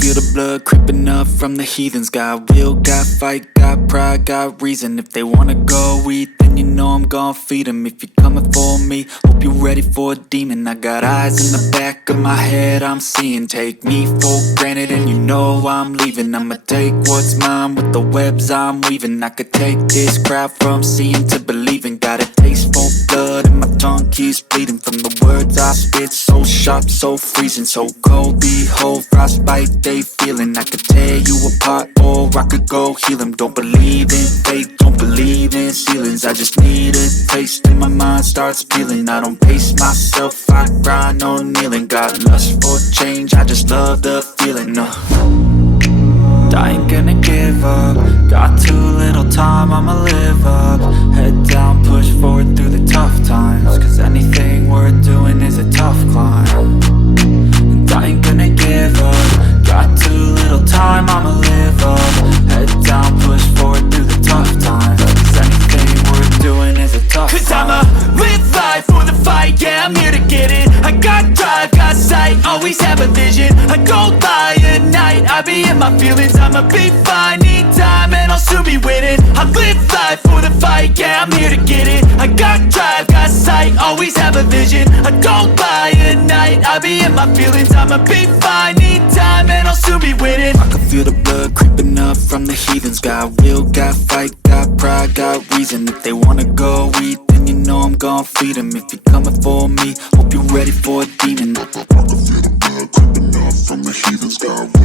feel the blood creeping up from the heathens. Got will, got fight, got pride, got reason. If they wanna go eat, then you know I'm gon' feed them. If you're coming for me, hope you're ready for a demon. I got eyes in the back of my head, I'm seeing. Take me for granted and you know I'm leaving. I'ma take what's mine with the webs I'm weaving. I could take this crowd from seeing to believing. Got a taste for blood and my tongue keeps bleeding from the words I spit. So sharp, so freezing, so cold. Behold, frostbite they feeling. I could tear you apart or I could go heal them. Don't believe in fate, don't believe in ceilings. I just need a taste and my mind starts peeling. I don't pace myself, I grind on kneeling. Got lust for change, I just love the feeling. I ain't gonna give up. Got too little time, I'ma live up. Head down, push forward through the tough times. Cause anything worth doing is a tough climb. And I ain't gonna give up. Got too little time, I'ma live up. Head down, push forward through the tough times. Cause anything worth doing is a tough climb. Cause I'ma live life for the fight, yeah, I'm here to get it. I got drive, got sight, always have a vision. I go by at night, I be in my feelings. I'ma be fine, need time and I'll soon be winning. I live life for the fight, yeah, I'm here to get it. I got drive, got sight, always have a vision. I go by at night, I be in my feelings. I'ma be fine, need time and I'll soon be winning. I can feel the blood creeping up from the heathens. Got will, got fight, got pride, got reason. If they wanna go eat, then you know I'm gon' feed them. If you're coming for me, hope you're ready for a demon. I can feel the blood creeping up from the heathens. Got